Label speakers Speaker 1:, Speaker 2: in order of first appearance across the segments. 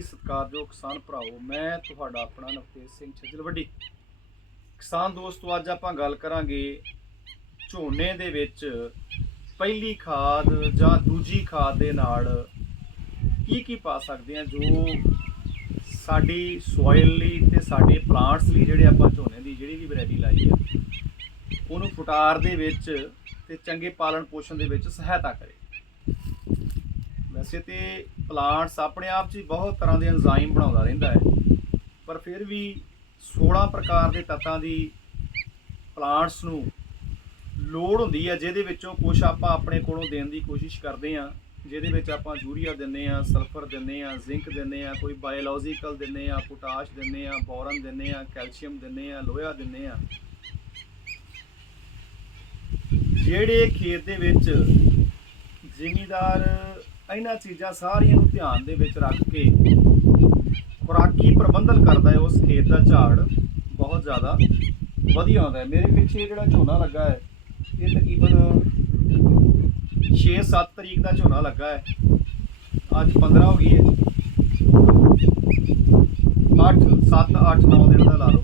Speaker 1: ਹੀ ਸਤਿਕਾਰਯੋਗ ਕਿਸਾਨ ਭਰਾਓ ਮੈਂ ਤੁਹਾਡਾ ਆਪਣਾ ਨਵਤੇਜ ਸਿੰਘ ਛਜਲਵੱਡੀ। ਕਿਸਾਨ ਦੋਸਤੋ, ਅੱਜ ਆਪਾਂ ਗੱਲ ਕਰਾਂਗੇ ਝੋਨੇ ਦੇ ਵਿੱਚ ਪਹਿਲੀ ਖਾਦ ਜਾਂ ਦੂਜੀ ਖਾਦ ਦੇ ਨਾਲ ਕੀ ਕੀ ਪਾ ਸਕਦੇ ਆ ਜੋ ਸਾਡੀ ਸੋਇਲ ਲਈ ਤੇ ਸਾਡੇ ਪਲਾਂਟਸ ਲਈ ਜਿਹੜੇ ਆਪਾਂ ਝੋਨੇ ਦੀ ਜਿਹੜੀ ਵੀ ਵੈਰਾਈਟੀ ਲਾਈ ਆ ਉਹਨੂੰ ਫੁਟਾਰ ਦੇ ਵਿੱਚ ਤੇ ਚੰਗੇ ਪਾਲਣ ਪੋਸ਼ਣ ਦੇ ਵਿੱਚ ਸਹਾਇਤਾ ਕਰੇ। ਵੈਸੇ ਤੇ ਪਲਾਂਟਸ ਆਪਣੇ ਆਪ 'ਚ ਹੀ ਬਹੁਤ ਤਰ੍ਹਾਂ ਦੇ ਐਂਜ਼ਾਈਮ ਬਣਾਉਂਦਾ ਰਹਿੰਦਾ ਹੈ। ਪਰ ਫਿਰ ਵੀ 16 ਪ੍ਰਕਾਰ ਦੇ ਤੱਤਾਂ ਦੀ ਪਲਾਂਟਸ ਨੂੰ ਲੋੜ ਹੁੰਦੀ ਹੈ, ਜਿਹਦੇ ਵਿੱਚੋਂ ਕੁਝ ਆਪਾਂ ਆਪਣੇ ਕੋਲੋਂ ਦੇਣ ਦੀ ਕੋਸ਼ਿਸ਼ ਕਰਦੇ ਹਾਂ। ਜਿਹਦੇ ਵਿੱਚ ਆਪਾਂ ਯੂਰੀਆ ਦਿੰਨੇ ਆ ਸਲਫਰ ਦਿੰਨੇ ਆ ਜ਼ਿੰਕ ਦਿੰਨੇ ਆ ਕੋਈ ਬਾਇਓਲੋਜੀਕਲ ਦਿੰਨੇ ਆ ਪੋਟਾਸ਼ ਦਿੰਨੇ ਆ ਬੋਰਨ ਦਿੰਨੇ ਆ ਕੈਲਸ਼ੀਅਮ ਦਿੰਨੇ ਆ ਲੋਹਾ ਦਿੰਨੇ ਆ ਜਿਹੜੇ ਖੇਤ ਦੇ ਵਿੱਚ ਜ਼ਿਮੀਦਾਰ ਇਹਨਾਂ ਚੀਜ਼ਾਂ ਸਾਰੀਆਂ ਨੂੰ ਧਿਆਨ ਦੇ ਵਿੱਚ ਰੱਖ ਕੇ ਖੁਰਾਕੀ ਪ੍ਰਬੰਧਨ ਕਰਦਾ ਹੈ ਉਸ ਖੇਤ ਦਾ ਝਾੜ। ਬਹੁਤ ਜ਼ਿਆਦਾ ਵਧੀਆ ਆਉਂਦਾ ਹੈ। ਮੇਰੇ ਪਿੱਛੇ ਜਿਹੜਾ ਝੋਨਾ ਲੱਗਾ ਹੈ, ਇਹ ਤਕਰੀਬਨ 6-7 ਤਰੀਕ ਦਾ ਝੋਨਾ ਲੱਗਾ ਹੈ। ਅੱਜ 15 ਹੋ ਗਈ ਹੈ। 8 7 8 9 ਦਿਨ ਦਾ ਲਾ ਲਓ।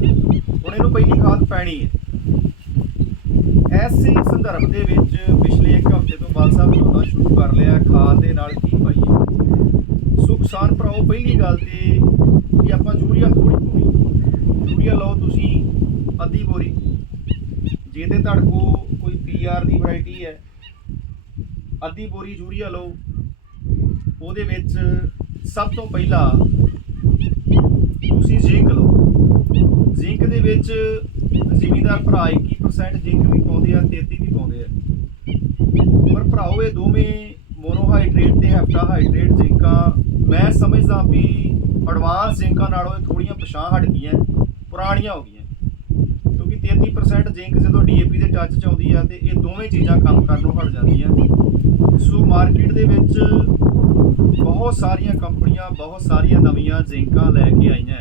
Speaker 1: ਹੁਣ ਇਹਨੂੰ ਪਹਿਲੀ ਖਾਦ ਪੈਣੀ ਹੈ। ਐਸੇ ਸੰਦਰਭ ਦੇ ਵਿੱਚ ਪਿਛਲੇ ਇੱਕ ਹਫ਼ਤੇ ਤੋਂ ਬਾਅਦ ਸਾਹਿਬ ਝੋਨਾ ਸ਼ੁਰੂ ਕਰ ਲਿਆ ਖਾਦ ਦੇ ਨਾਲ ਕੀ ਪਾਈਏ? ਸੋ ਕਿਸਾਨ ਭਰਾਓ, ਪਹਿਲੀ ਗੱਲ ਤੇ ਕਿ ਆਪਾਂ ਯੂਰੀਆ ਥੋੜੀ ਪਾਉਣੀ। ਯੂਰੀਆ ਲਓ ਤੁਸੀਂ ਅੱਧੀ ਬੋਰੀ। ਜੇ ਤੇ ਤੁਹਾਡੇ ਕੋ ਕੋਈ ਪੀਆਰ ਦੀ ਵੈਰਾਈਟੀ ਹੈ, ਅੱਧੀ ਬੋਰੀ ਯੂਰੀਆ ਲਓ। ਉਹਦੇ ਵਿੱਚ ਸਭ ਤੋਂ ਪਹਿਲਾਂ ਤੁਸੀਂ ਜ਼ਿੰਕ ਲਓ। ਜ਼ਿੰਕ ਦੇ ਵਿੱਚ ਜ਼ਿਮੀਦਾਰ ਭਰਾ 21% ਜ਼ਿੰਕ ਵੀ ਪਾਉਂਦੇ ਆ 33 ਵੀ ਪਾਉਂਦੇ ਆ। ਪਰ ਭਰਾਓ, ਇਹ ਦੋਵੇਂ ਮੋਨੋਹਾਈਡਰੇਟ ਤੇ ਹੈਪਟਾਹਾਈਡਰੇਟ ਜ਼ਿੰਕਾਂ, ਮੈਂ ਸਮਝਦਾ ਵੀ ਐਡਵਾਂਸ ਜ਼ਿੰਕਾਂ ਨਾਲੋਂ ਇਹ ਥੋੜੀਆਂ ਪਛਾਣ ਹਟ ਗਈਆਂ, ਪੁਰਾਣੀਆਂ ਹੋ ਗਈਆਂ। ਕਿਉਂਕਿ 33% ਜ਼ਿੰਕ ਜਦੋਂ ਡੀਏਪੀ ਦੇ ਟੱਚ ਚ ਆਉਂਦੀ ਆ ਤੇ ਇਹ ਦੋਵੇਂ ਚੀਜ਼ਾਂ ਕੰਮ ਕਰਨੋਂ ਹਟ ਜਾਂਦੀਆਂ। ਸੋ ਮਾਰਕੀਟ ਦੇ ਵਿੱਚ ਬਹੁਤ ਸਾਰੀਆਂ ਕੰਪਨੀਆਂ ਬਹੁਤ ਸਾਰੀਆਂ ਨਵੀਆਂ ਜ਼ਿੰਕਾਂ ਲੈ ਕੇ ਆਈਆਂ। ਹੈ,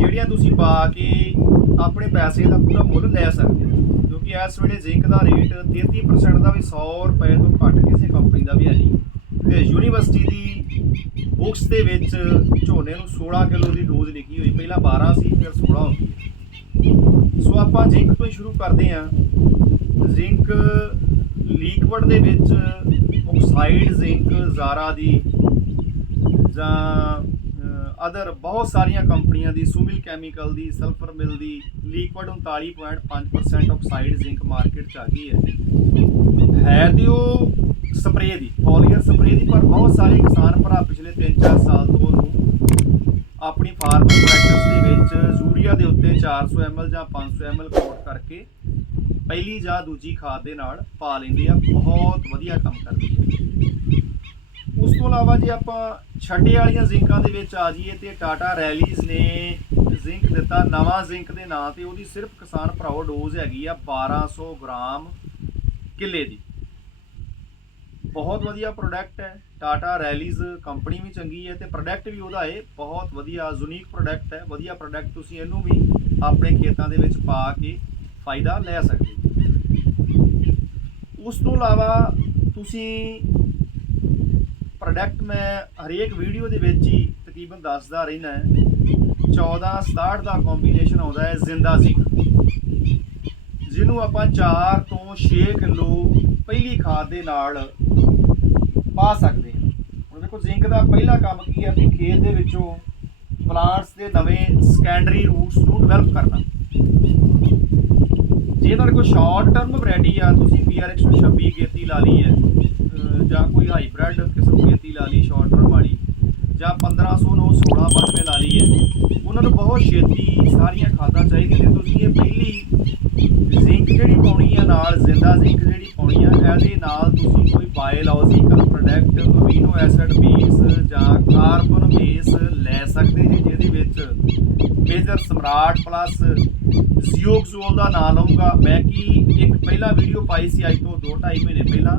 Speaker 1: ਜਿਹੜੀਆਂ ਤੁਸੀਂ ਪਾ ਕੇ ਆਪਣੇ ਪੈਸੇ ਦਾ ਪੂਰਾ ਮੁੱਲ ਲੈ ਸਕਦੇ ਹੋ। ਕਿਉਂਕਿ ਇਸ ਵੇਲੇ ਜ਼ਿੰਕ ਦਾ ਰੇਟ 33% ਦਾ ਵੀ 100 ਰੁਪਏ ਤੋਂ ਘੱਟ ਕਿਸੇ ਕੰਪਨੀ ਦਾ ਵੀ ਹੈ ਨਹੀਂ। ਤੇ ਯੂਨੀਵਰਸਿਟੀ ਦੀ ਬੁੱਕਸ ਦੇ ਵਿੱਚ ਝੋਨੇ ਨੂੰ 16 ਕਿਲੋ ਦੀ ਡੋਜ਼ ਲਿਖੀ ਹੋਈ। ਪਹਿਲਾਂ 12 ਸੀ ਫਿਰ 16 ਹੋ। ਗਈ ਸੋ ਆਪਾਂ ਜ਼ਿੰਕ ਤੋਂ ਹੀ ਸ਼ੁਰੂ ਕਰਦੇ ਹਾਂ। ਜ਼ਿੰਕ ਲਿਕਵਿਡ ਦੇ ਵਿੱਚ ਆਕਸਾਈਡ ਜ਼ਿੰਕ ਜ਼ਾਰਾ ਦੀ, ਜਾਂ ਅਦਰ ਬਹੁਤ ਸਾਰੀਆਂ ਕੰਪਨੀਆਂ ਦੀ ਸੁਮਿਲ ਕੈਮੀਕਲ ਦੀ ਸਲਫਰ ਮਿਲ ਦੀ ਲਿਕਵਿਡ 39.5% ਆਕਸਾਈਡ ਜ਼ਿੰਕ ਮਾਰਕੀਟ ਚ ਆ ਗਈ ਹੈ। ਹੈ ਤੇ ਉਹ ਸਪਰੇਅ ਦੀ ਪੋਲੀਅਰ ਸਪਰੇਅ ਦੀ, ਪਰ ਬਹੁਤ ਸਾਰੇ ਕਿਸਾਨ ਭਰਾ ਪਿਛਲੇ 3-4 ਸਾਲ ਤੋਂ ਉਹਨੂੰ ਆਪਣੀ ਫਾਰਮ ਪ੍ਰੈਕਟਿਸ ਦੇ ਵਿੱਚ ਯੂਰੀਆ ਦੇ ਉੱਤੇ 400 ml ਜਾਂ 500 ml ਕੋਟ ਕਰਕੇ ਪਹਿਲੀ ਜਾਂ ਦੂਜੀ ਖਾਦ ਦੇ ਨਾਲ ਪਾ ਲੈਂਦੇ ਆ, ਬਹੁਤ ਵਧੀਆ ਕੰਮ ਕਰਦੀ ਹੈ ਉਸ ਤੋਂ ਇਲਾਵਾ ਜੇ ਆਪਾਂ ਛੱਡੇ ਵਾਲੀਆਂ ਜ਼ਿੰਕਾਂ ਦੇ ਵਿੱਚ ਆ ਜਾਈਏ ਤੇ ਟਾਟਾ ਰੈਲੀਜ਼ ਨੇ ਜ਼ਿੰਕ ਦਿੱਤਾ, ਨਵਾਂ ਜ਼ਿੰਕ ਦੇ ਨਾਂ ਤੇ ਉਹਦੀ ਸਿਰਫ ਕਿਸਾਨ ਭਰਾਓ ਡੋਜ਼ ਹੈਗੀ ਆ 1200 ਗ੍ਰਾਮ ਕਿੱਲੇ ਦੀ। ਬਹੁਤ ਵਧੀਆ ਪ੍ਰੋਡਕਟ ਹੈ, ਟਾਟਾ ਰੈਲੀਜ਼ ਕੰਪਨੀ ਵੀ ਚੰਗੀ ਹੈ ਤੇ ਪ੍ਰੋਡਕਟ ਵੀ ਉਹਦਾ ਹੈ ਬਹੁਤ ਵਧੀਆ ਯੂਨੀਕ ਪ੍ਰੋਡਕਟ ਹੈ, ਵਧੀਆ ਪ੍ਰੋਡਕਟ ਤੁਸੀਂ ਇਹਨੂੰ ਵੀ ਆਪਣੇ ਖੇਤਾਂ ਦੇ ਵਿੱਚ ਪਾ ਕੇ ਫਾਇਦਾ ਲੈ ਸਕਦੇ ਉਸ ਤੋਂ ਇਲਾਵਾ ਤੁਸੀਂ ਪ੍ਰੋਡਕਟ ਮੈਂ ਹਰੇਕ ਵੀਡੀਓ ਦੇ ਵਿੱਚ ਹੀ ਤਕਰੀਬਨ ਦੱਸਦਾ ਰਹਿਣਾ ਹੈ। 14 67 ਦਾ ਕੰਬੀਨੇਸ਼ਨ ਆਉਂਦਾ ਹੈ ਜ਼ਿੰਦਾ ਜ਼ਿੰਕ ਜਿਹਨੂੰ ਆਪਾਂ 4 ਤੋਂ 6 ਕਿਲੋ ਪਹਿਲੀ ਖਾਦ ਦੇ ਨਾਲ ਪਾ ਸਕਦੇ ਹਾਂ। ਹੁਣ ਦੇਖੋ ਜ਼ਿੰਕ ਦਾ ਪਹਿਲਾ ਕੰਮ ਕੀ ਹੈ? ਕਿ ਖੇਤ ਦੇ ਵਿੱਚੋਂ ਪਲਾਂਟਸ ਦੇ ਨਵੇਂ ਸੈਕੰਡਰੀ ਰੂਟਸ ਨੂੰ ਡਿਵੈਲਪ ਕਰਨਾ। ਜੇ ਤੁਹਾਡੇ ਕੋਲ ਸ਼ਾਰਟ ਟਰਮ ਵੈਰਾਈਟੀ ਆ, ਤੁਸੀਂ ਪੀਆਰ 126 ਗੇਤੀ ਲਾ ਲਈ ਹੈ ਜਾਂ ਕੋਈ ਹਾਈਬ੍ਰਿਡ ਕਿਸਮ ਗੇਤੀ ਲਾ ਲਈ ਸ਼ਾਰਟ ਟਰਮ ਵਾਲੀ, ਜਾਂ 1500 ਨੂੰ 1692 ਲਾ ਲਈ ਹੈ, ਉਹਨਾਂ ਨੂੰ ਬਹੁਤ ਛੇਤੀ ਸਾਰੀਆਂ ਖਾਦਾਂ ਚਾਹੀਦੀਆਂ ਨੇ। ਤੁਸੀਂ ਇਹ ਪਹਿਲੀ ਜ਼ਿੰਕ ਜਿਹੜੀ ਪਾਉਣੀ ਆ ਨਾਲ, ਜ਼ਿੰਦਾ ਜ਼ਿੰਕ ਜਿਹੜੀ ਪਾਉਣੀ ਆ, ਇਹਦੇ ਨਾਲ ਤੁਸੀਂ ਕੋਈ biological product amino acid base ਜਾਂ ਕਾਰਬਨ ਬੇਸ ਲੈ ਸਕਦੇ ਜੀ, ਜਿਹਦੇ ਵਿੱਚ ਮੇਜਰ ਸਮਰਾਟ ਪਲੱਸ ਜ਼ਿਓਕਸੋਲ ਦਾ ਨਾਮ ਲਵਾਂਗਾ ਮੈਂ ਕਿ ਇੱਕ ਪਹਿਲਾ ਵੀਡੀਓ ਪਾਈ ਸੀ ਅੱਜ ਤੋਂ 2.5 ਮਹੀਨੇ ਪਹਿਲਾਂ।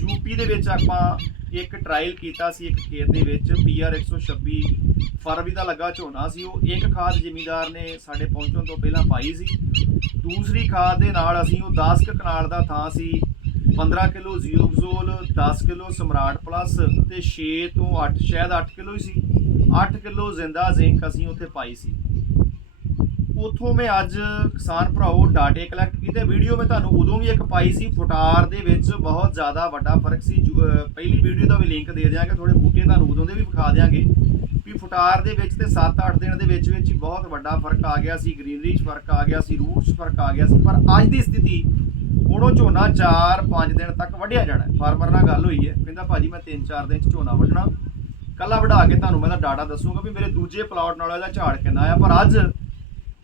Speaker 1: ਯੂਪੀ ਦੇ ਵਿੱਚ ਆਪਾਂ ਇੱਕ ਟ੍ਰਾਇਲ ਕੀਤਾ ਸੀ ਇੱਕ ਖੇਤ ਦੇ ਵਿੱਚ। ਪੀਆਰ 126 ਫਰਵਰੀ ਦਾ ਲੱਗਾ ਝੋਨਾ ਸੀ ਉਹ। ਇੱਕ ਖਾਦ ਜ਼ਿਮੀਦਾਰ ਨੇ ਸਾਡੇ ਪਹੁੰਚਣ ਤੋਂ ਪਹਿਲਾਂ ਪਾਈ ਸੀ। ਦੂਸਰੀ ਖਾਦ ਦੇ ਨਾਲ ਅਸੀਂ ਉਹ 10 ਕੁ ਕਨਾਲ ਦਾ ਥਾਂ ਸੀ। 15 ਕਿਲੋ ਜ਼ੀਓਗਜ਼ੋਲ 10 ਕਿਲੋ ਸਮਰਾਟ ਪਲੱਸ ਤੇ 6 ਤੋਂ 8 ਸ਼ਾਇਦ 8 ਕਿਲੋ ਹੀ ਸੀ। 8 ਕਿਲੋ ਜ਼ਿੰਦਾ ਜ਼ਿੰਕ ਅਸੀਂ ਉੱਥੇ ਪਾਈ ਸੀ। ਉਥੋਂ ਮੈਂ ਅੱਜ ਕਿਸਾਨ ਭਰਾਓ ਡਾਟੇ ਕਲੈਕਟ ਕੀਤੇ। ਵੀਡੀਓ ਮੈਂ ਤੁਹਾਨੂੰ ਉਦੋਂ ਵੀ ਇੱਕ ਪਾਈ ਸੀ, ਫੁਟਾਰ ਦੇ ਵਿੱਚ ਬਹੁਤ ਜ਼ਿਆਦਾ ਵੱਡਾ ਫ਼ਰਕ ਸੀ। ਜੋ- ਪਹਿਲੀ ਵੀਡੀਓ ਦਾ ਵੀ ਲਿੰਕ ਦੇ ਦਿਆਂਗੇ ਥੋੜੇ ਬੂਟੇ ਤੁਹਾਨੂੰ ਉਦੋਂ ਦੇ ਵੀ ਵਿਖਾ ਦਿਆਂਗੇ। ਵੀ ਫੁਟਾਰ ਦੇ ਵਿੱਚ ਤੇ 7-8 ਦਿਨ ਦੇ ਵਿੱਚ ਵਿੱਚ ਹੀ ਬਹੁਤ ਵੱਡਾ ਫ਼ਰਕ ਆ ਗਿਆ ਸੀ ਗ੍ਰੀਨਰੀ 'ਚ ਫ਼ਰਕ ਆ ਗਿਆ ਸੀ ਰੂਟ 'ਚ ਫ਼ਰਕ ਆ ਗਿਆ ਸੀ। ਪਰ ਅੱਜ ਦੀ ਸਥਿਤੀ ਹੁਣ ਉਹ ਝੋਨਾ 4-5 ਦਿਨ ਤੱਕ ਵੱਢਿਆ ਜਾਣਾ ਫਾਰਮਰ ਨਾਲ ਗੱਲ ਹੋਈ ਹੈ। ਕਹਿੰਦਾ ਭਾਜੀ ਮੈਂ 3-4 ਦਿਨ 'ਚ ਝੋਨਾ ਵੱਢਣਾ। ਕੱਲਾ ਵਢਾ ਕੇ ਤੁਹਾਨੂੰ ਮੈਂ ਤਾਂ ਡਾਟਾ ਦੱਸੂਗਾ ਵੀ ਮੇਰੇ ਦੂਜੇ ਪਲਾਟ ਨਾਲੋਂ ਇਹਦਾ ਝਾੜ ਕਿੰਨਾ ਆ। ਪਰ ਅੱਜ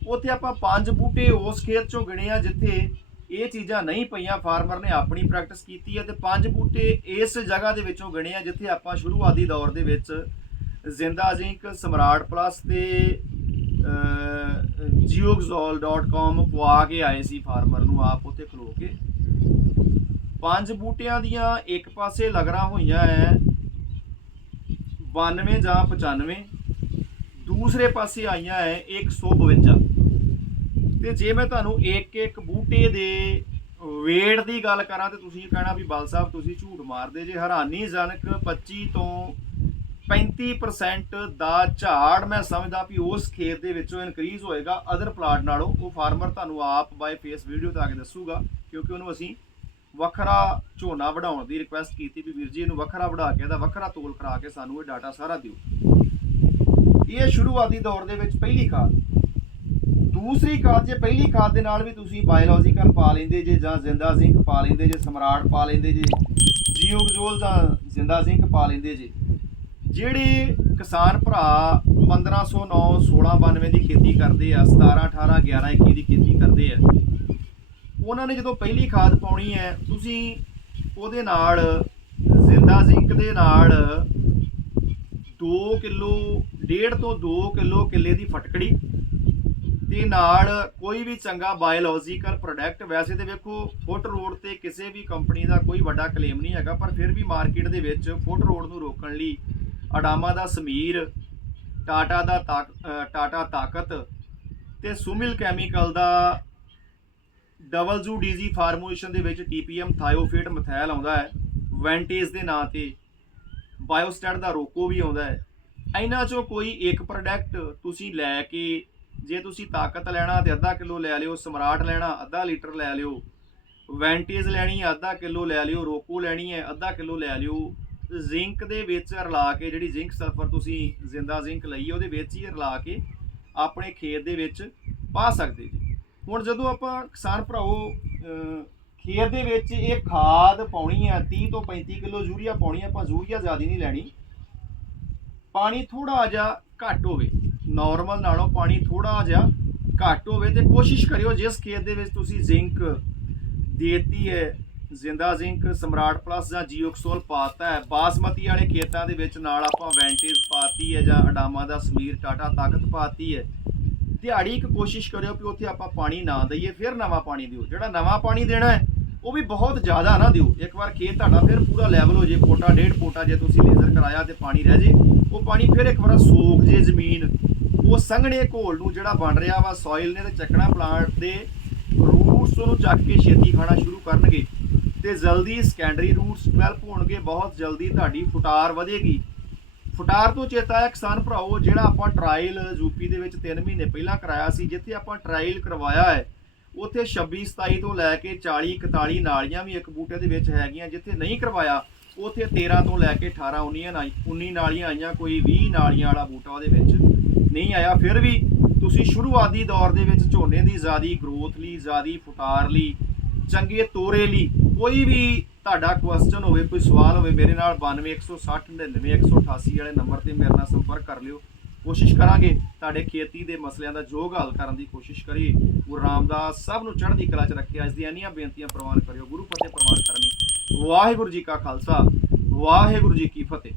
Speaker 1: ਉੱਥੇ ਆਪਾਂ ਪੰਜ ਬੂਟੇ ਉਸ ਖੇਤ ਚੋਂ ਗਿਣੇ ਆ ਜਿੱਥੇ ਇਹ ਚੀਜ਼ਾਂ ਨਹੀਂ ਪਈਆਂ, ਫਾਰਮਰ ਨੇ ਆਪਣੀ ਪ੍ਰੈਕਟਿਸ ਕੀਤੀ ਹੈ ਤੇ ਪੰਜ ਬੂਟੇ ਇਸ ਜਗ੍ਹਾ ਦੇ ਵਿੱਚੋਂ ਗਿਣੇ ਆ ਜਿੱਥੇ ਆਪਾਂ ਸ਼ੁਰੂਆਤੀ ਦੌਰ ਦੇ ਵਿੱਚ ਜ਼ਿੰਦਾ ਜ਼ਿੰਕ, ਸਮਰਾਟ ਪਲੱਸ ਤੇ geoxol.com ਪਵਾ ਕੇ ਆਏ ਸੀ ਫਾਰਮਰ ਨੂੰ ਆਪ ਉੱਥੇ ਖਲੋ ਕੇ। ਪੰਜ ਬੂਟਿਆਂ ਦੀਆਂ ਇੱਕ ਪਾਸੇ ਲਗਰਾਂ ਹੋਈਆਂ ਐ 92 ਜਾਂ 95 ਦੂਸਰੇ ਪਾਸੇ ਆਈਆਂ ਐ 152 ਤੇ ਜੇ ਮੈਂ ਤੁਹਾਨੂੰ ਇੱਕ ਇੱਕ ਬੂਟੇ ਦੇ weight ਦੀ ਗੱਲ ਕਰਾਂ ਤੇ ਤੁਸੀਂ ਕਹਿਣਾ ਵੀ ਬਲ ਸਾਹਿਬ ਤੁਸੀਂ ਝੂਠ ਮਾਰਦੇ ਜੇ। ਹੈਰਾਨੀਜਨਕ 25 ਤੋਂ 35% ਦਾ ਝਾੜ ਮੈਂ ਸਮਝਦਾ ਵੀ ਉਸ ਖੇਤ ਦੇ ਵਿੱਚੋਂ ਇਨਕਰੀਜ਼ ਹੋਏਗਾ। ਅਦਰ ਪਲਾਟ ਨਾਲੋਂ ਉਹ ਫਾਰਮਰ ਤੁਹਾਨੂੰ ਆਪ ਬਾਈ ਫੇਸ ਵੀਡੀਓ ਤੇ ਆ ਕੇ ਦੱਸੂਗਾ, ਕਿਉਂਕਿ ਉਹਨੂੰ ਅਸੀਂ ਵੱਖਰਾ ਝੋਨਾ ਵਢਾਉਣ ਦੀ ਰਿਕੁਐਸਟ ਕੀਤੀ ਵੀ ਵੀਰ ਜੀ ਇਹਨੂੰ ਵੱਖਰਾ ਵਢਾ ਕੇ ਇਹਦਾ ਵੱਖਰਾ ਤੋਲ ਕਰਾ ਕੇ ਸਾਨੂੰ ਇਹ ਡਾਟਾ ਸਾਰਾ ਦਿਓ। ਇਹ ਸ਼ੁਰੂਆਤੀ ਦੌਰ ਦੇ ਵਿੱਚ ਪਹਿਲੀ ਖਾਦ। ਦੂਸਰੀ ਖਾਦ ਜੇ ਪਹਿਲੀ ਖਾਦ ਦੇ ਨਾਲ ਵੀ ਤੁਸੀਂ ਬਾਇਓਲੋਜੀਕਲ ਪਾ ਲੈਂਦੇ ਜੇ ਜਾਂ ਜ਼ਿੰਦਾ ਜ਼ਿੰਕ ਪਾ ਲੈਂਦੇ ਜੇ, ਸਮਰਾਟ ਪਾ ਲੈਂਦੇ ਜੇ ਜੀਓਗਜ਼ੋਲ ਦਾ ਜ਼ਿੰਦਾ ਜ਼ਿੰਕ ਪਾ ਲੈਂਦੇ ਜੇ, ਜਿਹੜੇ ਕਿਸਾਨ ਭਰਾ 1509 1692 ਦੀ ਖੇਤੀ ਕਰਦੇ ਆ 17 18 11 21 ਦੀ ਖੇਤੀ ਕਰਦੇ ਆ, ਉਹਨਾਂ ਨੇ ਜਦੋਂ ਪਹਿਲੀ ਖਾਦ ਪਾਉਣੀ ਹੈ, ਤੁਸੀਂ ਉਹਦੇ ਨਾਲ ਜ਼ਿੰਦਾ ਜ਼ਿੰਕ ਦੇ ਨਾਲ 2 ਕਿਲੋ, ਡੇਢ ਤੋਂ 2 ਕਿਲੋ ਕਿੱਲੇ ਦੀ ਫਟਕੜੀ ਤੇ ਨਾਲ ਕੋਈ ਵੀ ਚੰਗਾ ਬਾਇਓਲੋਜੀਕਲ ਪ੍ਰੋਡਕਟ ਵੈਸੇ ਤੇ ਵੇਖੋ, ਫੁੱਟ ਰੋਡ ਤੇ ਕਿਸੇ ਵੀ ਕੰਪਨੀ ਦਾ ਕੋਈ ਵੱਡਾ ਕਲੇਮ ਨਹੀਂ ਹੈਗਾ, ਪਰ ਫਿਰ ਵੀ ਮਾਰਕੀਟ ਦੇ ਵਿੱਚ ਫੁੱਟ ਰੋਡ ਨੂੰ ਰੋਕਣ ਲਈ ਅਡਾਮਾ ਦਾ ਸਮੀਰ, ਟਾਟਾ ਦਾ ਤਾਕ- ਟਾਟਾ ਤਾਕਤ ਤੇ ਸੁਮਿਲ ਕੈਮੀਕਲ ਦਾ ਡਬਲ ਜ਼ੂ ਡੀਜ਼ੀ ਫਾਰਮੂਲੇਸ਼ਨ ਦੇ ਵਿੱਚ ਟੀਪੀਐਮ ਥਾਇਓਫੇਟ ਮਥੈਲ ਆਉਂਦਾ ਹੈ ਵੈਂਟੇਜ ਦੇ ਨਾਂ ਤੇ ਬਾਇਓਸਟੈਟ ਦਾ ਰੋਕੋ ਵੀ ਆਉਂਦਾ ਹੈ। ਇਹਨਾਂ ਚੋਂ ਕੋਈ ਇੱਕ ਪ੍ਰੋਡਕਟ ਤੁਸੀਂ ਲੈ ਕੇ ਜੇ ਤੁਸੀਂ ਤਾਕਤ ਲੈਣਾ ਤੇ ਅੱਧਾ ਕਿਲੋ ਲੈ ਲਿਓ, ਸਮਰਾਟ ਲੈਣਾ, ਅੱਧਾ ਲੀਟਰ ਲੈ ਲਿਓ ਵੈਂਟੇਜ ਲੈਣੀ ਹੈ, ਅੱਧਾ ਕਿਲੋ ਲੈ ਲਿਓ ਰੋਕੋ ਲੈਣੀ ਹੈ, ਅੱਧਾ ਕਿਲੋ ਲੈ ਲਿਓ ਜ਼ਿੰਕ ਦੇ ਵਿੱਚ ਰਲਾ ਕੇ ਜਿਹੜੀ ਜ਼ਿੰਕ ਸਲਫਰ ਤੁਸੀਂ ਜ਼ਿੰਦਾ ਜ਼ਿੰਕ ਲਈ ਉਹਦੇ ਵਿੱਚ ਹੀ ਰਲਾ ਕੇ ਆਪਣੇ ਖੇਤ ਦੇ ਵਿੱਚ ਪਾ ਸਕਦੇ ਜੀ। ਹੁਣ ਜਦੋਂ ਆਪਾਂ ਕਿਸਾਨ ਭਰਾਓ ਖੇਤ ਦੇ ਵਿੱਚ ਇਹ ਖਾਦ ਪਾਉਣੀ ਹੈ 30 ਤੋਂ 35 ਕਿਲੋ ਯੂਰੀਆ ਪਾਉਣੀ ਹੈ, ਆਪਾਂ ਯੂਰੀਆ ਜ਼ਿਆਦਾ ਨਹੀਂ ਲੈਣੀ, ਪਾਣੀ ਥੋੜਾ ਜਿਹਾ ਘੱਟ ਹੋਵੇ। ਨਾਰਮਲ ਨਾਲੋਂ ਪਾਣੀ ਥੋੜਾ ਜਿਹਾ ਘੱਟ ਹੋਵੇ ਤੇ ਕੋਸ਼ਿਸ਼ ਕਰਿਓ ਜਿਸ ਖੇਤ ਦੇ ਵਿੱਚ ਤੁਸੀਂ ਜ਼ਿੰਕ ਦੇਤੀ ਹੈ, ਜ਼ਿੰਦਾ ਜ਼ਿੰਕ ਸਮਰਾਟ ਪਲੱਸ ਜਾਂ ਜੀਓਕਸੋਲ ਪਾਤਾ ਹੈ, ਬਾਸਮਤੀ ਵਾਲੇ ਖੇਤਾਂ ਦੇ ਵਿੱਚ ਨਾਲ ਆਪਾਂ ਵੈਂਟੇਜ ਪਾਤੀ ਹੈ ਜਾਂ ਅਡਾਮਾ ਦਾ ਸਮੀਰ ਟਾਟਾ ਤਾਕਤ ਪਾਤੀ ਹੈ। ਦਿਹਾੜੀ ਇੱਕ ਕੋਸ਼ਿਸ਼ ਕਰਿਓ ਕਿ ਉੱਥੇ ਆਪਾਂ ਪਾਣੀ ਨਾ ਦਈਏ, ਫਿਰ ਨਵਾਂ ਪਾਣੀ ਦਿਓ। ਜਿਹੜਾ ਨਵਾਂ ਪਾਣੀ ਦੇਣਾ ਹੈ, ਉਹ ਵੀ ਬਹੁਤ ਜ਼ਿਆਦਾ ਨਾ ਦਿਓ। ਇੱਕ ਵਾਰ ਖੇਤ ਤੁਹਾਡਾ ਫਿਰ ਪੂਰਾ ਲੈਵਲ ਹੋ ਜੇ, ਪੋਟਾ ਡੇਢ ਪੋਟਾ ਜੇ ਤੁਸੀਂ ਲੇਜ਼ਰ ਕਰਾਇਆ ਤੇ ਪਾਣੀ ਰਹਿ ਜੇ, ਉਹ ਪਾਣੀ ਫਿਰ ਇੱਕ ਵਾਰ ਸੋਖ ਜੇ ਜ਼ਮੀਨ। ਉਹ ਸੰਘਣੇ ਘੋਲ ਨੂੰ ਜਿਹੜਾ ਬਣ ਰਿਹਾ ਵਾ ਸੋਇਲ ਨੇ ਤੇ ਚੱਕਣਾ ਪਲਾਂਟ ਦੇ ਰੂਟਸ ਨੂੰ ਚੱਕ ਕੇ ਛੇਤੀ ਖਾਣਾ ਸ਼ੁਰੂ ਕਰਨਗੇ। ਤੇ ਜਲਦੀ ਸੈਕੰਡਰੀ ਰੂਟਸ ਡਿਵੈਲਪ ਹੋਣਗੇ, ਬਹੁਤ ਜਲਦੀ ਤੁਹਾਡੀ ਫੁਟਾਰ ਵਧੇਗੀ। ਫੁਟਾਰ ਤੋਂ ਚੇਤਾ ਹੈ ਕਿਸਾਨ ਭਰਾਓ ਜਿਹੜਾ ਆਪਾਂ ਟ੍ਰਾਇਲ ਯੂਪੀ ਦੇ ਵਿੱਚ 3 ਮਹੀਨੇ ਪਹਿਲਾਂ ਕਰਾਇਆ ਸੀ, ਜਿੱਥੇ ਆਪਾਂ ਟ੍ਰਾਇਲ ਕਰਵਾਇਆ ਹੈ, ਉੱਥੇ 26 27 ਤੋਂ ਲੈ ਕੇ 40 41 ਨਾਲੀਆਂ ਵੀ ਇੱਕ ਬੂਟੇ ਦੇ ਵਿੱਚ ਹੈਗੀਆਂ, ਜਿੱਥੇ ਨਹੀਂ ਕਰਵਾਇਆ, ਉੱਥੇ 13 ਤੋਂ ਲੈ ਕੇ 18 19 ਨਾਈ 19 ਨਾਲੀਆਂ ਆਈਆਂ, ਕੋਈ 20 ਨਾਲੀਆਂ ਵਾਲਾ ਬੂਟਾ ਉਹਦੇ ਵਿੱਚ। ਨਹੀਂ ਆਇਆ, ਫਿਰ ਵੀ ਤੁਸੀਂ ਸ਼ੁਰੂਆਤੀ ਦੌਰ ਦੇ ਵਿੱਚ ਝੋਨੇ ਦੀ ਜ਼ਿਆਦੀ ਗਰੋਥ ਲਈ, ਜ਼ਿਆਦੀ ਫੁਟਾਰ ਲਈ, ਚੰਗੇ ਤੋਰੇ ਲਈ, ਕੋਈ ਵੀ ਤੁਹਾਡਾ ਕੁਐਸਚਨ ਹੋਵੇ, ਕੋਈ ਸਵਾਲ ਹੋਵੇ, ਮੇਰੇ ਨਾਲ 92160 99188 ਵਾਲੇ ਨੰਬਰ ਤੇ ਮੇਰੇ ਨਾਲ ਸੰਪਰਕ ਕਰ ਲਿਓ। ਕੋਸ਼ਿਸ਼ ਕਰਾਂਗੇ ਤੁਹਾਡੇ ਖੇਤੀ ਦੇ ਮਸਲਿਆਂ ਦਾ ਯੋਗ ਹੱਲ ਕਰਨ ਦੀ ਕੋਸ਼ਿਸ਼ ਕਰੀਏ। ਗੁਰੂ ਰਾਮਦਾਸ ਸਭ ਨੂੰ ਚੜ੍ਹਦੀ ਕਲਾ 'ਚ ਰੱਖਿਆ ਅੱਜ ਦੀਆਂ ਇੰਨੀਆਂ ਬੇਨਤੀਆਂ ਪ੍ਰਵਾਨ ਕਰਿਓ। ਗੁਰੂ ਫਤਿਹ ਪ੍ਰਵਾਨ ਕਰਨੀ। ਵਾਹਿਗੁਰੂ ਜੀ ਕਾ ਖਾਲਸਾ, ਵਾਹਿਗੁਰੂ ਜੀ ਕੀ ਫਤਿਹ।